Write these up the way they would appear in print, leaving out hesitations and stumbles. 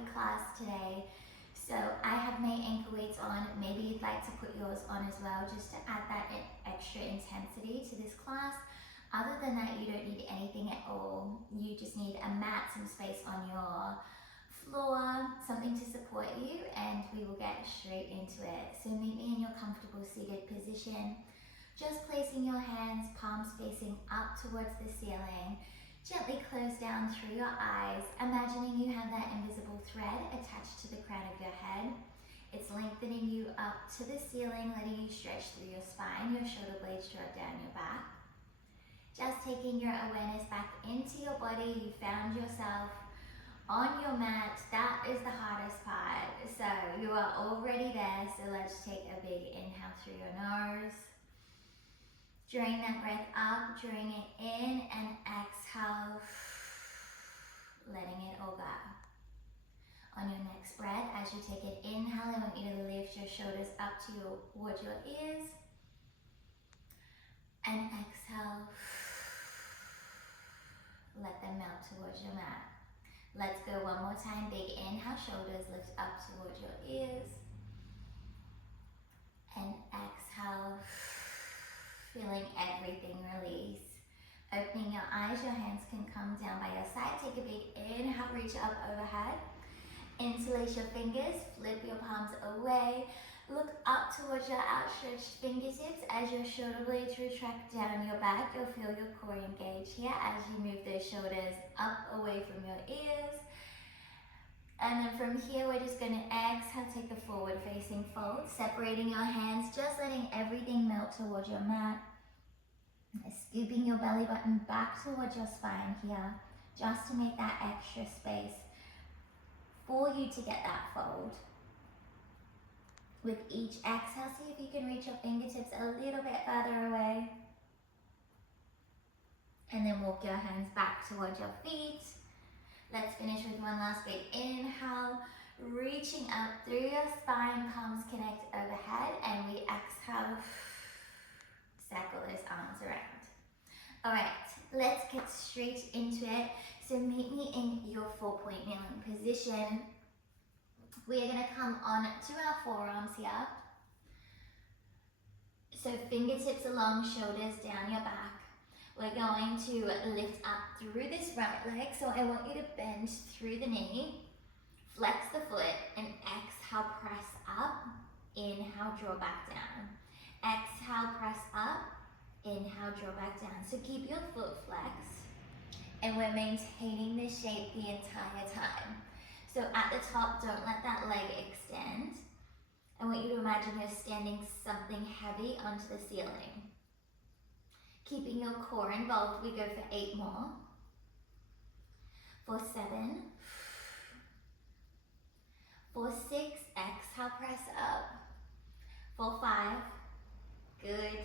weight class today. So I have my ankle weights on. Maybe you'd like to put yours on as well, just to add that extra intensity to this class. Other than that, you don't need anything at all. You just need a mat, some space on your floor, something to support you, and we will get straight into it. So meet me in your comfortable seated position. Just placing your hands, palms facing up towards the ceiling. Gently close down through your eyes, imagining you have that invisible thread attached to the crown of your head. It's lengthening you up to the ceiling, letting you stretch through your spine, your shoulder blades drop down your back. Just taking your awareness back into your body. You found yourself on your mat. That is the hardest part. So you are already there. So let's take a big inhale through your nose. Drawing that breath up, drawing it in, and exhale, letting it all go. On your next breath, as you take it inhale, I want you to lift your shoulders up towards your ears. And exhale, let them melt towards your mat. Let's go one more time. Big inhale, shoulders lift up towards your ears. And exhale, feeling everything release. Opening your eyes, your hands can come down by your side. Take a big inhale, reach up overhead. Interlace your fingers, flip your palms away. Look up towards your outstretched fingertips. As your shoulder blades retract down your back, you'll feel your core engage here as you move those shoulders up away from your ears. And then from here, we're just going to exhale, take a forward facing fold, separating your hands, just letting everything melt towards your mat. Scooping your belly button back towards your spine here, just to make that extra space for you to get that fold. With each exhale, see if you can reach your fingertips a little bit further away. And then walk your hands back towards your feet. Let's finish with one last big inhale, reaching up through your spine, palms connect overhead, and we exhale, circle those arms around. All right, let's get straight into it. So meet me in your 4-point kneeling position. We are going to come on to our forearms here. So fingertips along, shoulders down your back. We're going to lift up through this right leg. So I want you to bend through the knee, flex the foot, and exhale, press up. Inhale, draw back down. Exhale, press up. Inhale, draw back down. So keep your foot flexed, and we're maintaining this shape the entire time. So at the top, don't let that leg extend. I want you to imagine you're standing something heavy onto the ceiling. Keeping your core involved, we go for 8 more. For 7. For 6, exhale, press up. For 5, good.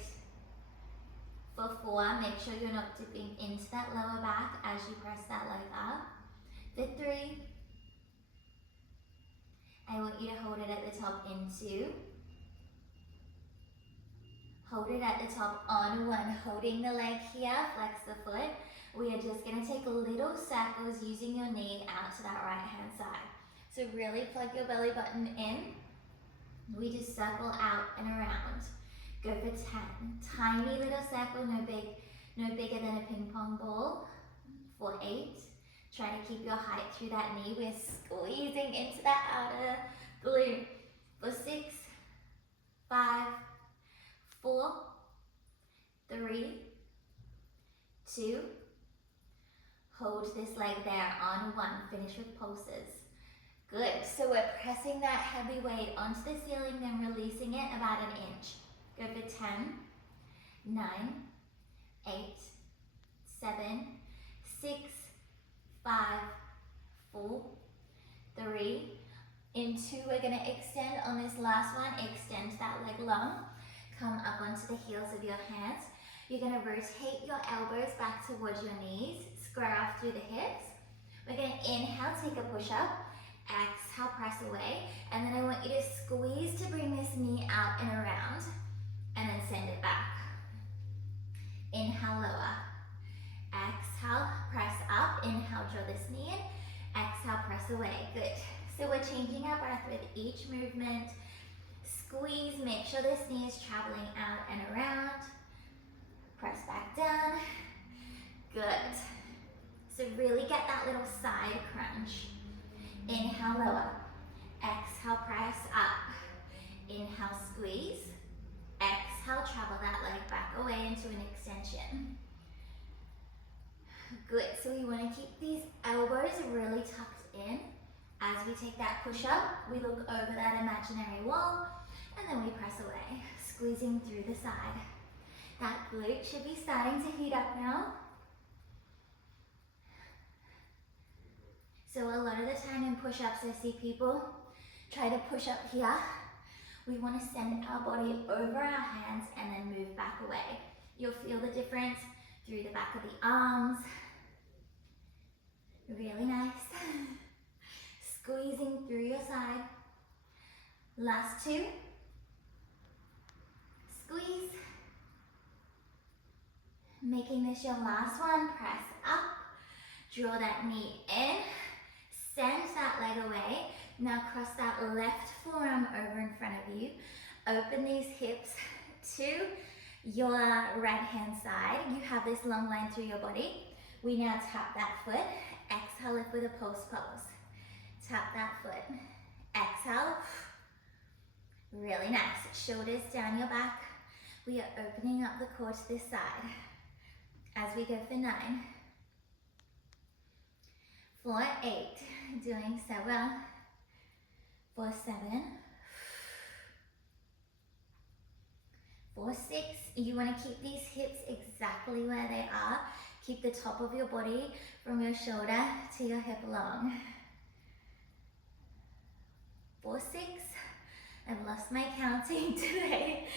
For 4, make sure you're not dipping into that lower back as you press that leg up. For 3, I want you to hold it at the top in 2. Hold it at the top on 1, holding the leg here, flex the foot. We are just going to take little circles using your knee out to that right hand side. So really plug your belly button in. We just circle out and around. Go for 10. Tiny little circle, no bigger than a ping pong ball. For 8. Try to keep your height through that knee. We're squeezing into that outer glute. For 6, 5, 4, 3, 2. Hold this leg there on 1. Finish with pulses. Good. So we're pressing that heavy weight onto the ceiling, then releasing it about 1 inch. Go for 10, 9, 8, 7, 6, 5, 4, 3. In 2, we're going to extend on this last one. Extend that leg long. Come up onto the heels of your hands. You're going to rotate your elbows back towards your knees. Square off through the hips. We're going to inhale, take a push-up. Exhale, press away. And then I want you to squeeze to bring this knee out and around. And then send it back. Inhale, lower. Exhale, press up. Inhale, draw this knee in. Exhale, press away. Good. So we're changing our breath with each movement. Squeeze, make sure this knee is traveling out and around. Press back down. Good. So really get that little side crunch. Inhale, lower. Exhale, press up. Inhale, squeeze. Exhale, travel that leg back away into an extension. Good, so we want to keep these elbows really tucked in. As we take that push up, we look over that imaginary wall, and then we press away, squeezing through the side. That glute should be starting to heat up now. So a lot of the time in push-ups, I see people try to push up here. We want to send our body over our hands and then move back away. You'll feel the difference through the back of the arms. Really nice. Squeezing through your side. Last two. Squeeze. Making this your last one. Press up. Draw that knee in. Send that leg away. Now cross that left forearm over in front of you. Open these hips to your right hand side. You have this long line through your body. We now tap that foot. Exhale, lift with a pulse pose. Tap that foot. Exhale. Really nice. Shoulders down your back. We are opening up the core to this side. As we go for 9. For 8. Doing so well. For 7. For 6. You want to keep these hips exactly where they are. Keep the top of your body from your shoulder to your hip long. For 6. I've lost my counting today.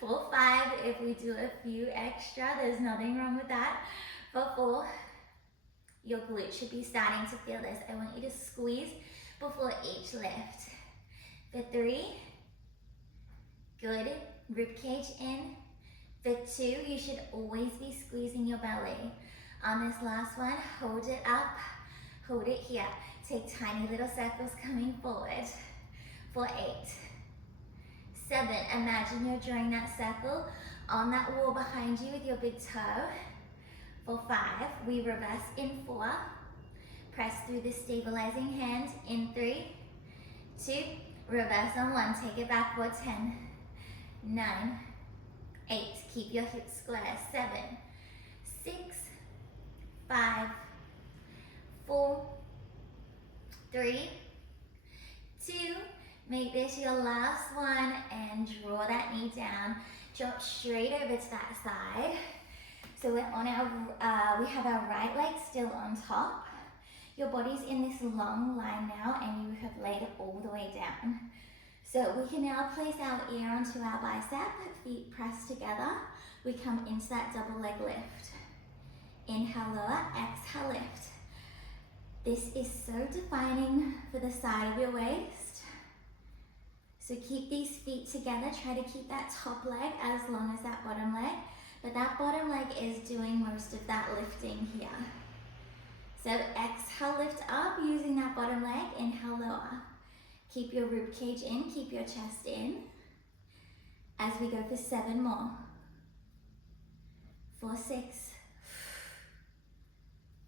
For 5. If we do a few extra, there's nothing wrong with that. For 4. Your glute should be starting to feel this. I want you to squeeze before each lift. For 3. Good. Rib cage in. For 2, you should always be squeezing your belly. On this last one, hold it up, hold it here. Take tiny little circles coming forward. For 8. 7, imagine you're drawing that circle on that wall behind you with your big toe. For 5, we reverse in 4. Press through the stabilizing hand in 3, 2, reverse on 1, take it back for 10, 9, 8, keep your hips square, 7, 6, 5, 4, 3, 2, make this your last one and draw that knee down. Drop straight over to that side. So we're on our, we have our right leg still on top. Your body's in this long line now and you have laid it all the way down. So we can now place our ear onto our bicep, feet pressed together. We come into that double leg lift. Inhale, lower, exhale, lift. This is so defining for the side of your waist. So keep these feet together. Try to keep that top leg as long as that bottom leg. But that bottom leg is doing most of that lifting here. So exhale, lift up using that bottom leg. Inhale, lower. Keep your rib cage in, keep your chest in. As we go for 7 more. For 6.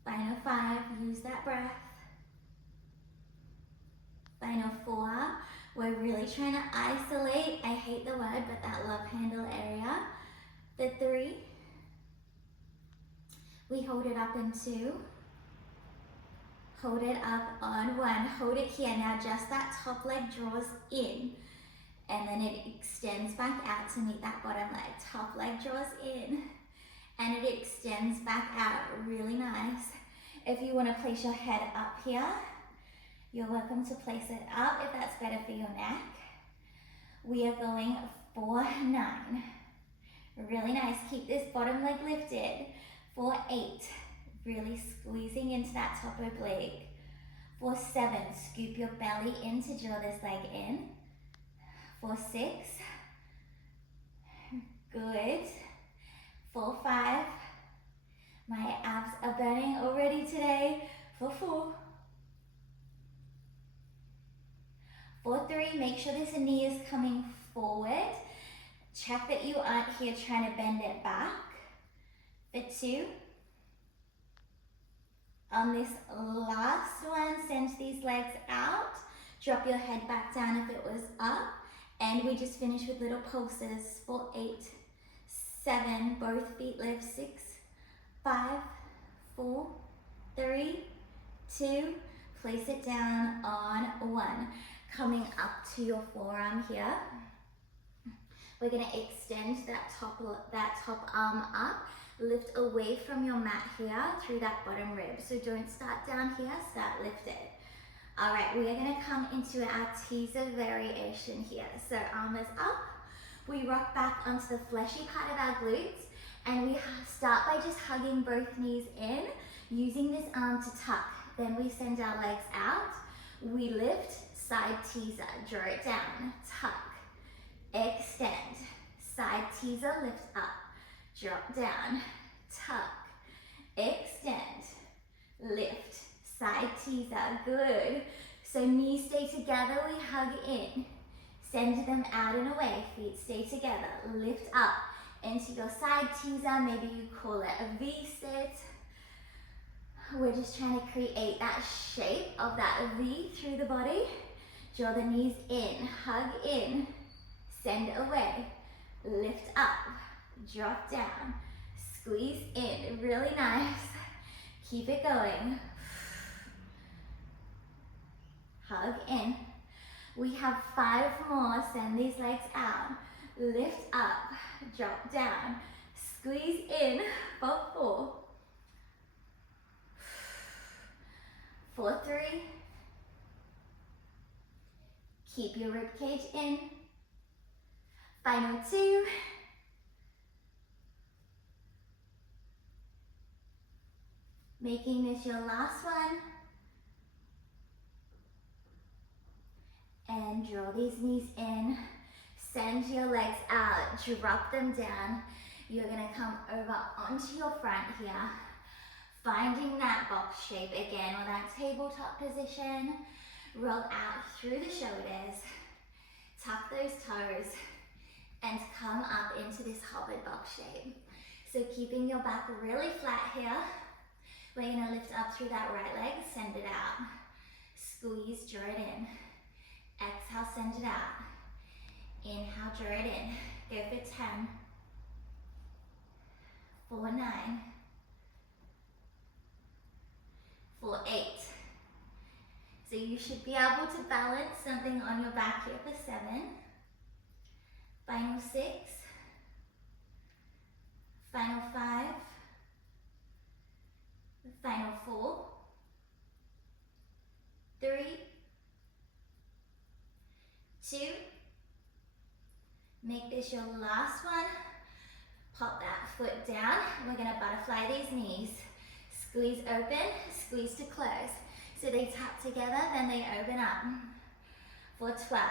Final 5, use that breath. Final 4, we're really trying to isolate, I hate the word, but that love handle area. For 3, we hold it up in 2. Hold it up on 1, hold it here. Now just that top leg draws in and then it extends back out to meet that bottom leg. Top leg draws in and it extends back out, really nice. If you want to place your head up here, you're welcome to place it up if that's better for your neck. We are going for 9. Really nice, keep this bottom leg lifted. For 8. Really squeezing into that top oblique. For 7, scoop your belly in to draw this leg in. For 6, good. For 5, my abs are burning already today. For 4, make sure this knee is coming forward. Check that you aren't here trying to bend it back. For 2. On this last one, send these legs out. Drop your head back down if it was up. And we just finish with little pulses for 8, 7, both feet lift, 6, 5, 4, 3, 2, place it down on 1. Coming up to your forearm here. We're gonna extend that top arm up, lift away from your mat here through that bottom rib. So don't start down here, start lifted. All right, we are gonna come into our teaser variation here. So arm is up, we rock back onto the fleshy part of our glutes, and we start by just hugging both knees in, using this arm to tuck. Then we send our legs out, we lift, side teaser, draw it down, tuck, extend, side teaser, lift up, drop down, tuck, extend, lift, side teaser, good. So knees stay together, we hug in, send them out and away, feet stay together, lift up into your side teaser, maybe you call it a V-sit. We're just trying to create that shape of that V through the body. Draw the knees in, hug in, send away, lift up, drop down, squeeze in, really nice. Keep it going. Hug in. We have 5 more, send these legs out, lift up, drop down, squeeze in for 4, for 3, keep your rib cage in, final 2, making this your last one, and draw these knees in, send your legs out, drop them down. You're gonna come over onto your front here, finding that box shape again, or that tabletop position. Roll out through the shoulders, tuck those toes, and come up into this hovered box shape. So keeping your back really flat here, we're gonna lift up through that right leg, send it out. Squeeze, draw it in. Exhale, send it out. Inhale, draw it in. Go for 10, for 9, for 8. So you should be able to balance something on your back here for 7. Final 6. Final 5. Final 4. 3. 2. Make this your last one. Pop that foot down. We're gonna butterfly these knees. Squeeze open, squeeze to close. So they tap together, then they open up. For 12,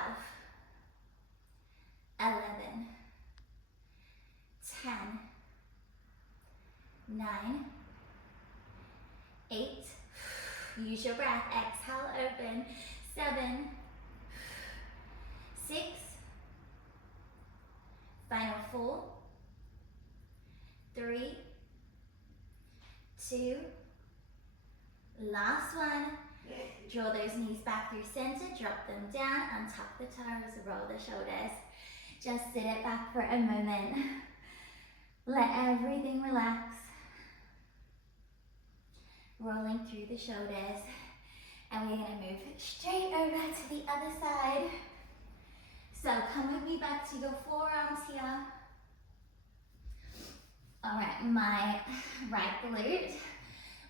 11, 10, 9, 8, use your breath, exhale, open, 7, 6, final 4, 3, 2, last one. Draw those knees back through center, drop them down, untuck the toes, roll the shoulders. Just sit it back for a moment. Let everything relax. Rolling through the shoulders. And we're gonna move straight over to the other side. So come with me back to your forearms here. All right, my right glute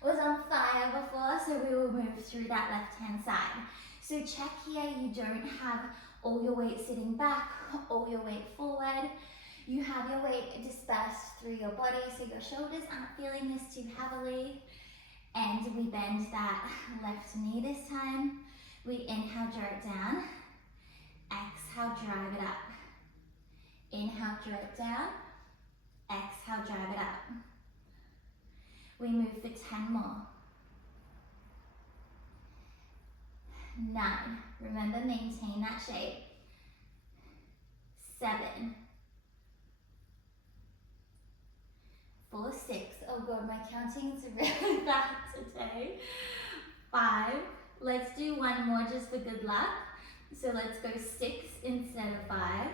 was on fire before, so we will move through that left-hand side. So check here, you don't have all your weight sitting back, all your weight forward. You have your weight dispersed through your body, so your shoulders aren't feeling this too heavily. And we bend that left knee this time. We inhale, draw it down. Exhale, drive it up. Inhale, draw it down. Exhale, drive it up. We move for 10 more. 9. Remember, maintain that shape. 7, for 6, oh god, my counting's really bad today, 5, let's do one more just for good luck, so let's go 6 instead of 5,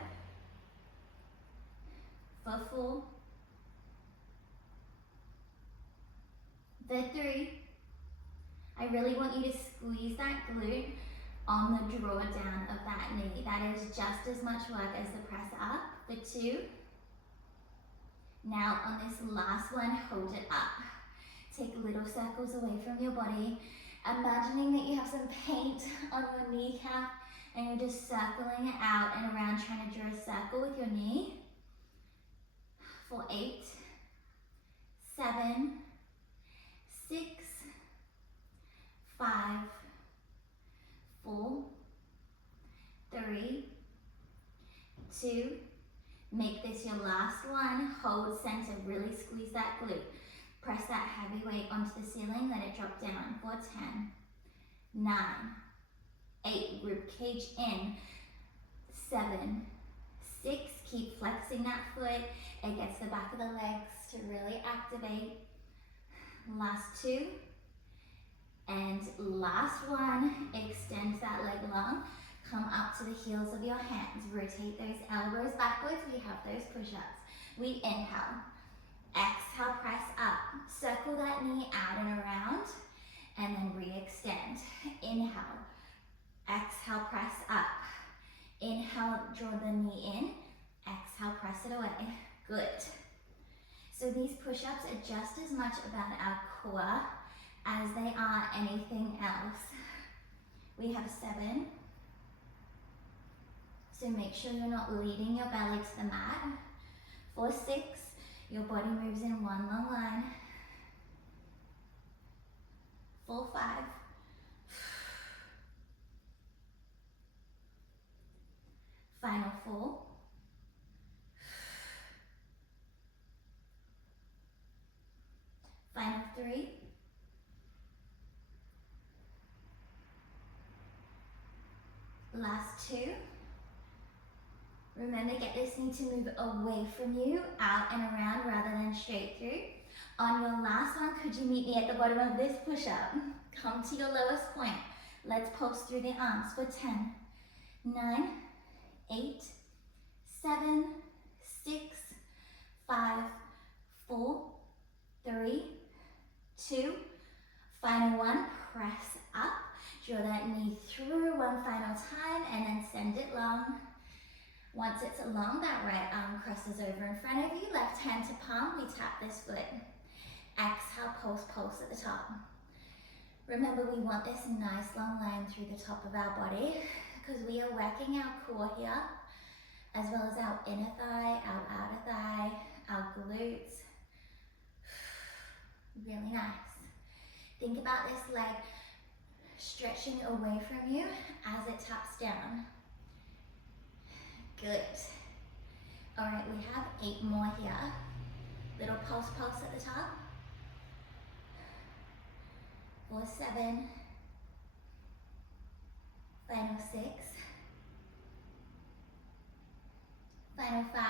for 4, for 3, I really want you to squeeze that glute on the drawdown of that knee, that is just as much work as the press up, for 2, now on this last one, hold it up. Take little circles away from your body, imagining that you have some paint on your kneecap and you're just circling it out and around, trying to draw a circle with your knee. For 8, 7, 6, 5, 4, 3, 2, make this your last one, hold center, really squeeze that glute. Press that heavy weight onto the ceiling, let it drop down for 10, 9, 8, rib cage in, 7, 6, keep flexing that foot, it gets the back of the legs to really activate, last 2, and last one, extend that leg long, come up to the heels of your hands, rotate those elbows backwards, we have those push-ups, we inhale, exhale, press up, circle that knee out and around, and then re-extend, inhale, exhale, press up, inhale, draw the knee in, exhale, press it away, good. So these push-ups are just as much about our core as they are anything else. We have 7, so make sure you're not leading your belly to the mat. For 6, your body moves in one long line. For 5, final 4, final 3, last 2. Remember, get this knee to move away from you, out and around rather than straight through. On your last one, could you meet me at the bottom of this push-up? Come to your lowest point. Let's pulse through the arms for 10, 9, 8, 7, 6, 5, 4, 3, 2, final one, press up. Draw that knee through one final time and then send it long. Once it's along, that right arm crosses over in front of you, left hand to palm, we tap this foot. Exhale, pulse, pulse at the top. Remember, we want this nice long line through the top of our body because we are working our core here, as well as our inner thigh, our outer thigh, our glutes. Really nice. Think about this leg stretching away from you as it taps down. Good. All right, we have 8 more here. Little pulse, pulse at the top. For 7. Final 6. Final 5.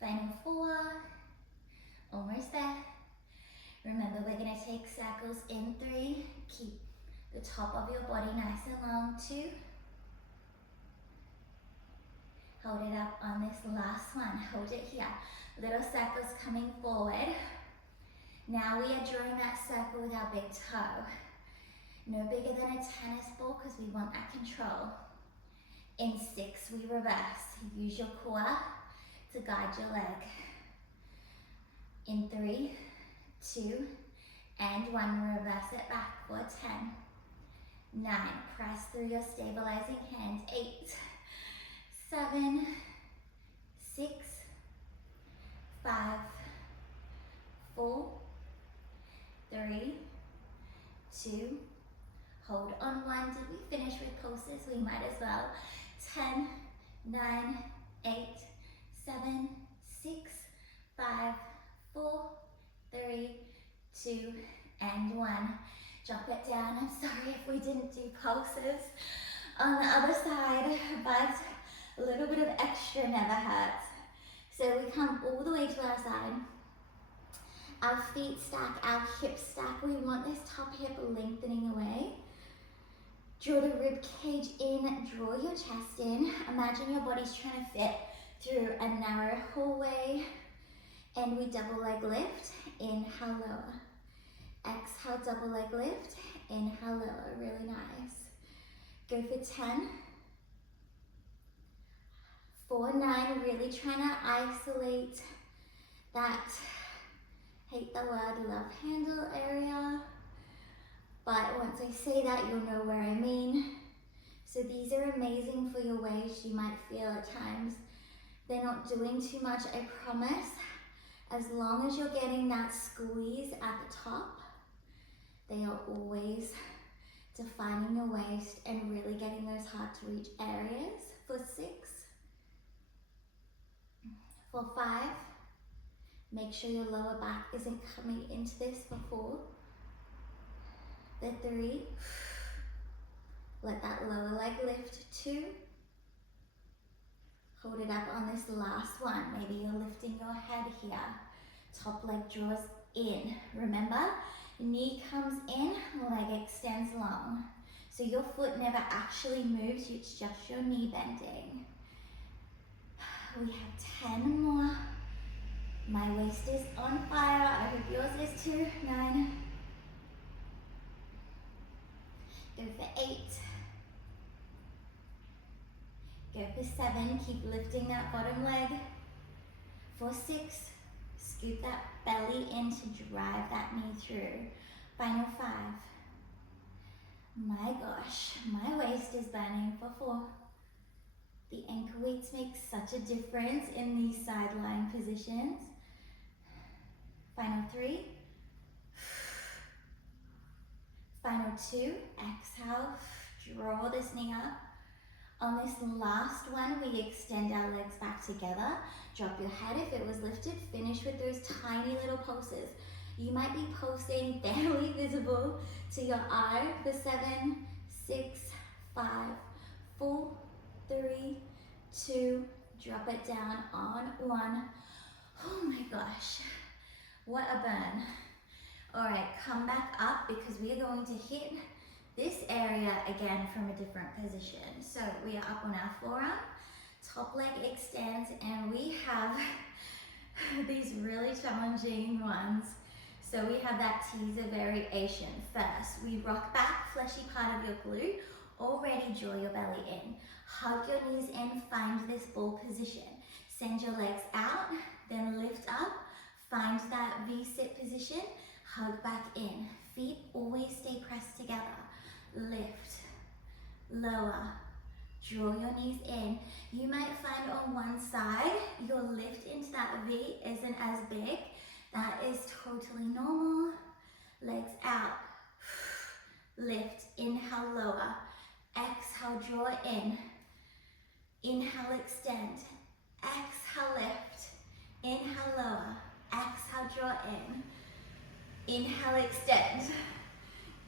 Final 4. Almost there. Remember, we're going to take circles in 3. Keep the top of your body nice and long. 2. Hold it up on this last one. Hold it here. Little circles coming forward. Now we are drawing that circle with our big toe. No bigger than a tennis ball because we want that control. In 6, we reverse. Use your core to guide your leg. In 3, 2, and 1, reverse it back for 10. 9, press through your stabilizing hand. 8, 7, 6, 5, 4, 3, 2, hold on 1. Did we finish with pulses? We might as well. 10, 9, 8, 7, 6, 5, 4, 3, 2, and 1. Drop it down. I'm sorry if we didn't do pulses. On the other side, but a little bit of extra never hurts. So we come all the way to our side. Our feet stack, our hips stack. We want this top hip lengthening away. Draw the rib cage in, draw your chest in. Imagine your body's trying to fit through a narrow hallway. And we double leg lift, inhale, lower. Exhale, double leg lift, inhale, lower, really nice. Go for 10. 4, 9, really trying to isolate that, hate the word, love handle area. But once I say that, you'll know where I mean. So these are amazing for your waist. You might feel at times they're not doing too much, I promise. As long as you're getting that squeeze at the top, they are always defining your waist and really getting those hard to reach areas. For 6. For 5, make sure your lower back isn't coming into this. For 4. For 3, let that lower leg lift. 2, hold it up on this last one. Maybe you're lifting your head here. Top leg draws in. Remember, knee comes in, leg extends long. So your foot never actually moves, it's just your knee bending. We have 10 more. My waist is on fire. I hope yours is too. 9. Go for 8. Go for 7. Keep lifting that bottom leg. For 6. Scoop that belly in to drive that knee through. Final 5. My gosh, my waist is burning. For 4. The ankle weights make such a difference in these sideline positions. Final 3. Final 2. Exhale, draw this knee up. On this last one, we extend our legs back together. Drop your head if it was lifted. Finish with those tiny little pulses. You might be pulsing barely visible to your eye. For 7, 6, 5, 4, 3, 2, drop it down on 1. Oh my gosh, what a burn. All right, come back up because we are going to hit this area again from a different position. So we are up on our forearm, top leg extends, and we have these really challenging ones. So we have that teaser variation. First, we rock back, fleshy part of your glute. Already draw your belly in. Hug your knees in, find this ball position. Send your legs out, then lift up. Find that V-sit position. Hug back in. Feet always stay pressed together. Lift, lower, draw your knees in. You might find on one side, your lift into that V isn't as big. That is totally normal. Legs out. Lift, inhale, lower. Exhale, draw in. Inhale, extend. Exhale, lift. Inhale, lower. Exhale, draw in. Inhale, extend.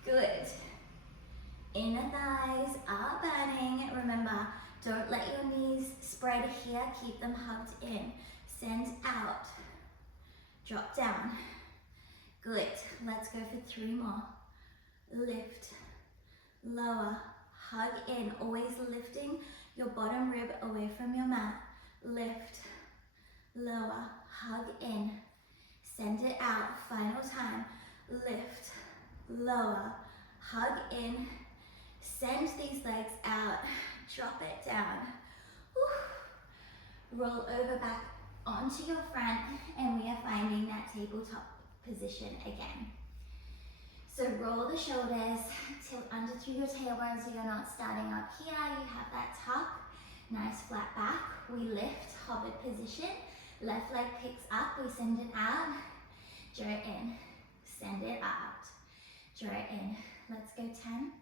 Good. Inner thighs are burning. Remember, don't let your knees spread here. Keep them hugged in. Send out. Drop down. Good. Let's go for 3 more. Lift. Lower. Hug in. Always lifting your bottom rib away from your mat. Lift. Lower. Hug in. Send it out. Final time. Lift. Lower. Hug in. Send these legs out. Drop it down. Whew. Roll over back onto your front, and we are finding that tabletop position again. So roll the shoulders, tilt under through your tailbone so you're not starting up here. You have that tuck, nice flat back. We lift, hovered position. Left leg picks up, we send it out. Draw it in, send it out. Draw it in. Let's go 10,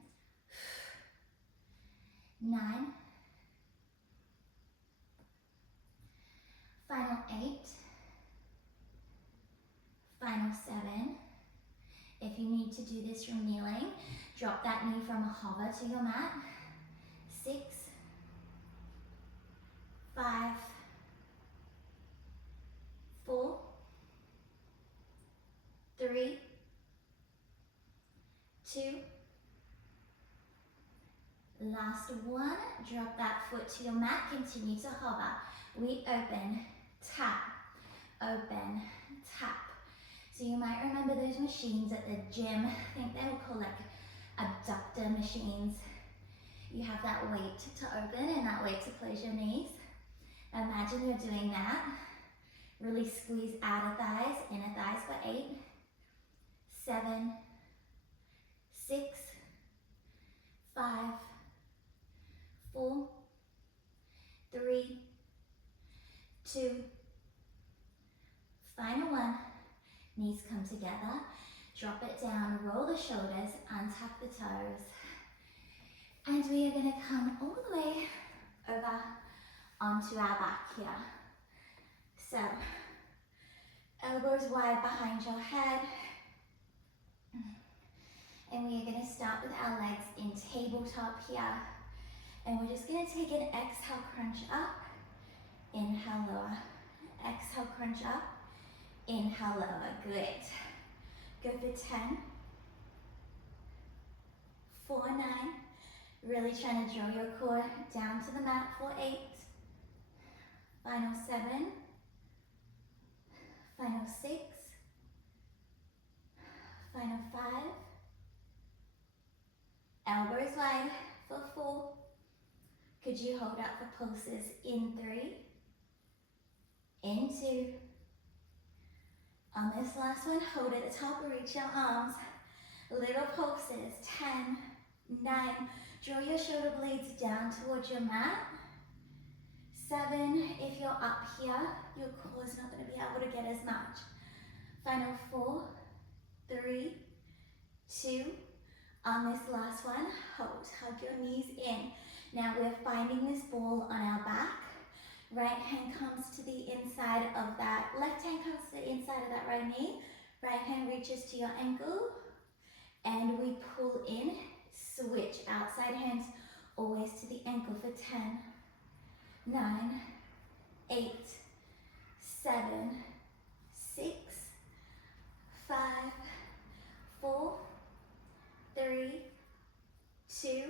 9, final 8, final 7. If you need to do this from kneeling, drop that knee from a hover to your mat. 2. Last one, drop that foot to your mat, continue to hover. We open, tap, open, tap. So you might remember those machines at the gym. I think they were called like abductor machines. You have that weight to open and that weight to close your knees. Imagine you're doing that. Really squeeze outer thighs, inner thighs for 8, 7, 6, 5, 4, 3, 2, final one. Knees come together, drop it down, roll the shoulders, untuck the toes. And we are going to come all the way over onto our back here. So, elbows wide behind your head. And we are going to start with our legs in tabletop here. And we're just going to take an exhale, crunch up, inhale, lower. Exhale, crunch up, inhale, lower. Good. Go for 10, 4, 9. Really trying to draw your core down to the mat for 8. Final 7. Final 6. Final 5. Elbows wide for 4. Could you hold up for pulses in 3, in 2. On this last one, hold at the top, reach your arms. Little pulses, 10, 9. Draw your shoulder blades down towards your mat. 7, if you're up here, your core is not going to be able to get as much. Final 4, 3, 2. On this last one, hold, hug your knees in. Now we're finding this ball on our back. Right hand comes to the inside of that, left hand comes to the inside of that right knee. Right hand reaches to your ankle. And we pull in, switch, outside hands always to the ankle for 10, 9, 8, 7, 6, 5, 4, 3, 2.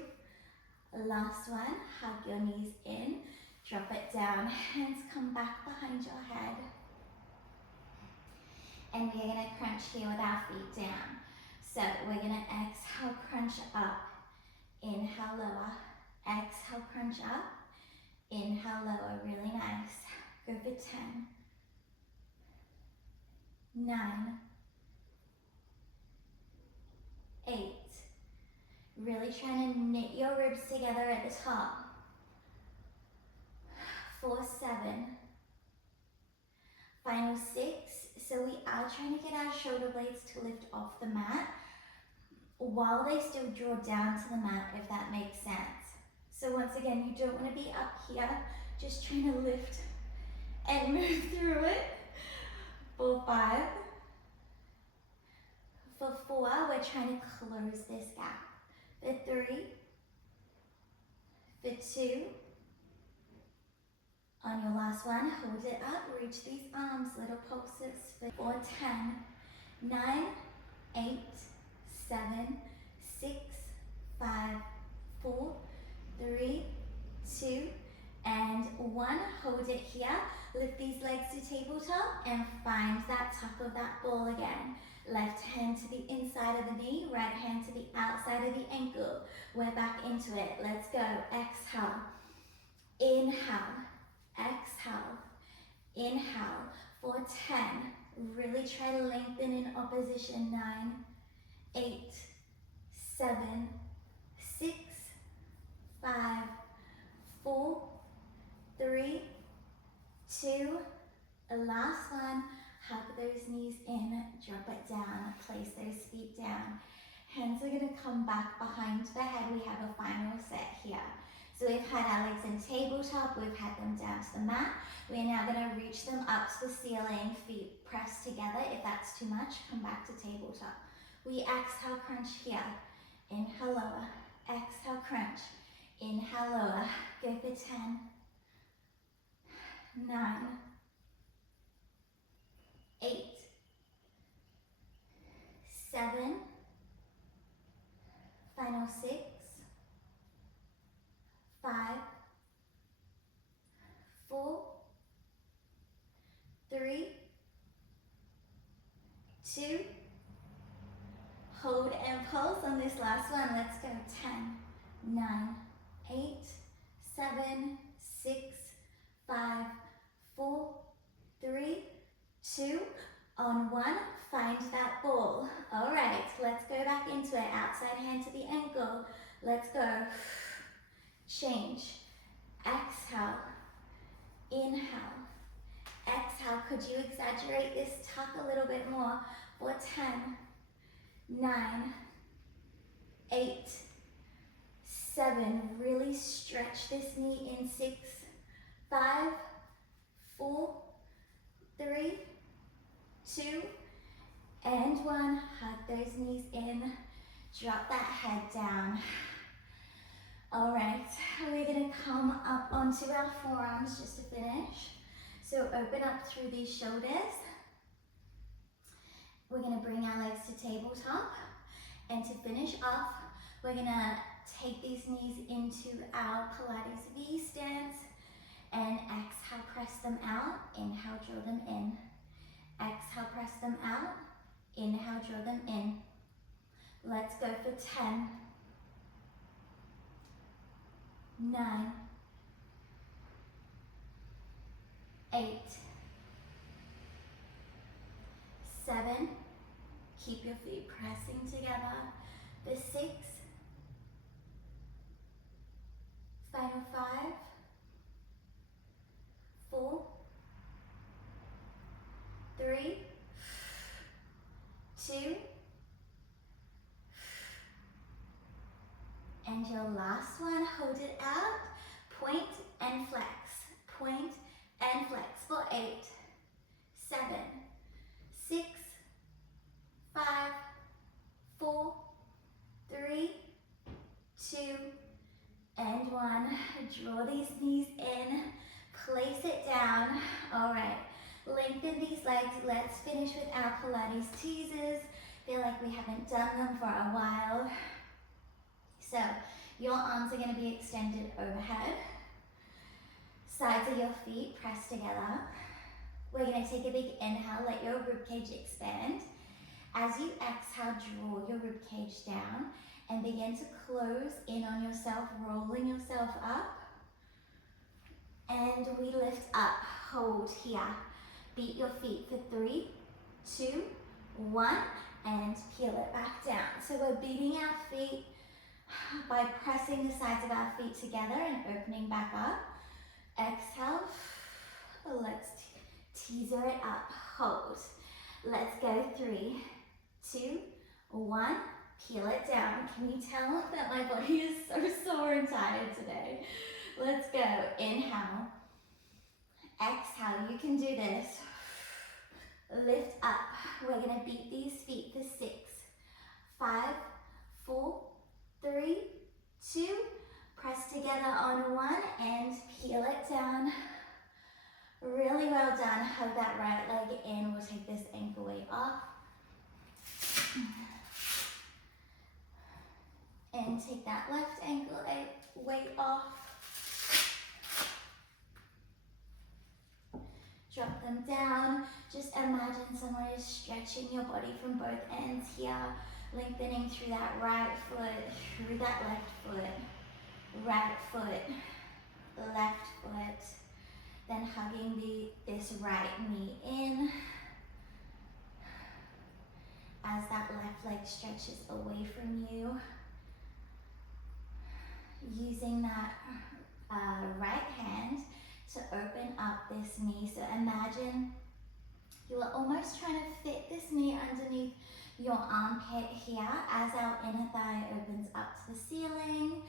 Last one, hug your knees in, drop it down, hands come back behind your head. And we're going to crunch here with our feet down. So we're going to exhale, crunch up, inhale, lower, exhale, crunch up, inhale, lower, really nice. Go for 10, 9, 8. Really trying to knit your ribs together at the top. 4, 7. Final 6. So we are trying to get our shoulder blades to lift off the mat while they still draw down to the mat, if that makes sense. So once again, you don't want to be up here, just trying to lift and move through it. For 5. For 4, we're trying to close this gap. For 3. For 2. On your last one, hold it up, reach these arms, little pulses. For 10, 9, 8, 7, 6, 5, 4, 3, 2, and 1. Hold it here. Lift these legs to tabletop and find that tuck of that ball again. Left hand to the inside of the knee, right hand to the outside of the ankle. We're back into it. Let's go. Exhale. Inhale. Exhale. Inhale. For 10. Really try to lengthen in opposition. 9, 8, 7, 6, 5, 4, 3, 2. Last one. Hug those knees in, drop it down, place those feet down. Hands are going to come back behind the head. We have a final set here. So we've had our legs in tabletop, we've had them down to the mat. We're now going to reach them up to the ceiling, feet pressed together. If that's too much, come back to tabletop. We exhale, crunch here. Inhale, lower. Exhale, crunch. Inhale, lower. Go for 10, 9, 8, 7, Final 6, 5, 4, 3, 2, hold and pulse on this last one. Let's go. 10, 9, 8, 7, 6, 5, 4, 3, 2, on 1, find that ball. All right, let's go back into it. Outside hand to the ankle. Let's go. Change. Exhale. Inhale. Exhale. Could you exaggerate this tuck a little bit more for 10, 9, 8, 7. Really stretch this knee in. 6, 5, 4, 3, 2, and 1. Hug those knees in. Drop that head down. All right, we're gonna come up onto our forearms just to finish. So open up through these shoulders. We're gonna bring our legs to tabletop. And to finish off, we're gonna take these knees into our Pilates V stance. And exhale, press them out. Inhale, draw them in. Exhale, press them out. Inhale, draw them in. Let's go for 10, 9, 8, 7. Keep your feet pressing together. For 6, final 5, 4, 3, 2, and your last one. Hold it out. Point and flex. Point and flex for 8, 7, 6, 5, 4, 3, 2, and 1. Draw these knees in. Place it down. All right. Lengthen these legs. Let's finish with our Pilates teasers. Feel like we haven't done them for a while. So your arms are going to be extended overhead. Sides of your feet pressed together. We're going to take a big inhale. Let your ribcage expand. As you exhale, draw your ribcage down and begin to close in on yourself, rolling yourself up. And we lift up. Hold here. Beat your feet for 3, 2, 1, and peel it back down. So we're beating our feet by pressing the sides of our feet together and opening back up. Exhale. Let's teaser it up. Hold. Let's go. 3, 2, 1. Peel it down. Can you tell that my body is so sore and tired today? Let's go. Inhale. Exhale. You can do this. Lift up. We're going to beat these feet for 6, 5, 4, 3, 2. Press together on 1 and peel it down. Really well done. Hug that right leg in. We'll take this ankle weight off. And take that left ankle weight off. Drop them down. Just imagine someone is stretching your body from both ends here. Lengthening through that right foot, through that left foot, right foot, left foot. Then hugging this right knee in. As that left leg stretches away from you. Using that right hand to open up this knee. So imagine you are almost trying to fit this knee underneath your armpit here as our inner thigh opens up to the ceiling.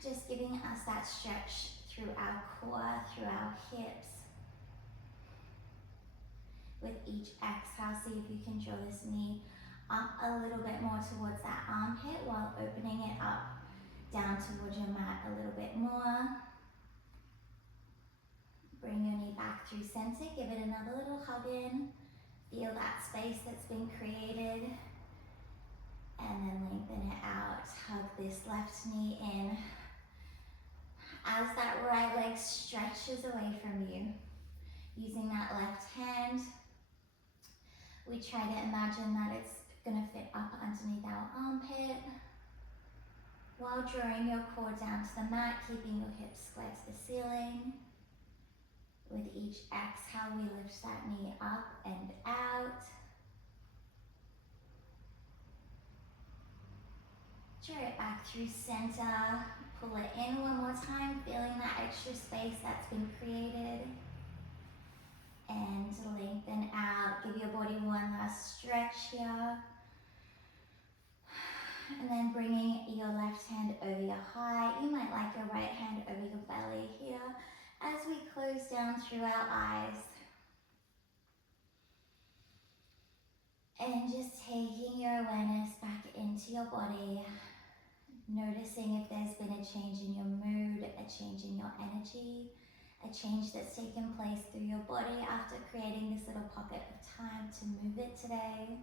Just giving us that stretch through our core, through our hips. With each exhale, see if you can draw this knee up a little bit more towards that armpit while opening it up down towards your mat a little bit more. Bring your knee back through center. Give it another little hug in. Feel that space that's been created. And then lengthen it out. this left knee in as that right leg stretches away from you. Using that left hand, we try to imagine that it's going to fit up underneath our armpit while drawing your core down to the mat, keeping your hips square to the ceiling. With each exhale, we lift that knee up and out. Draw it back through center. Pull it in one more time, feeling that extra space that's been created. And lengthen out. Give your body one last stretch here. And then bringing your left hand over your heart. You might like your right hand over your belly here as we close down through our eyes. And just taking your awareness back into your body. Noticing if there's been a change in your mood, a change in your energy, a change that's taken place through your body after creating this little pocket of time to move it today.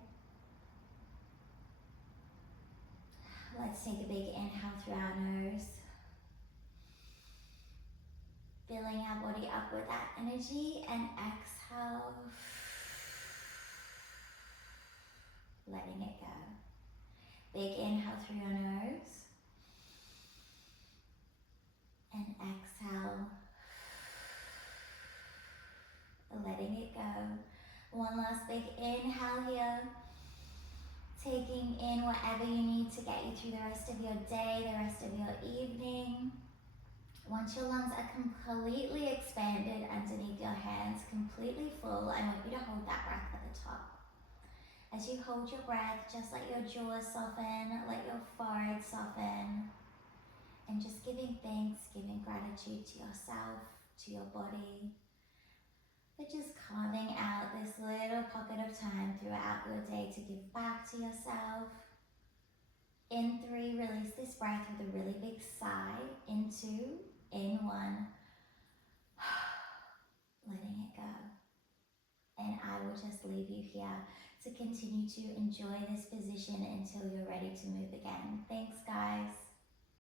Let's take a big inhale through our nose. Filling our body up with that energy, and exhale. Letting it go. Big inhale through your nose. And exhale. Letting it go. One last big inhale here. Taking in whatever you need to get you through the rest of your day, the rest of your evening. Once your lungs are completely expanded underneath your hands, completely full, I want you to hold that breath at the top. As you hold your breath, just let your jaws soften, let your forehead soften, and just giving thanks, giving gratitude to yourself, to your body, for just carving out this little pocket of time throughout your day to give back to yourself. In 3, release this breath with a really big sigh. In 2, in 1, letting it go. And I will just leave you here to continue to enjoy this position until you're ready to move again. Thanks, guys.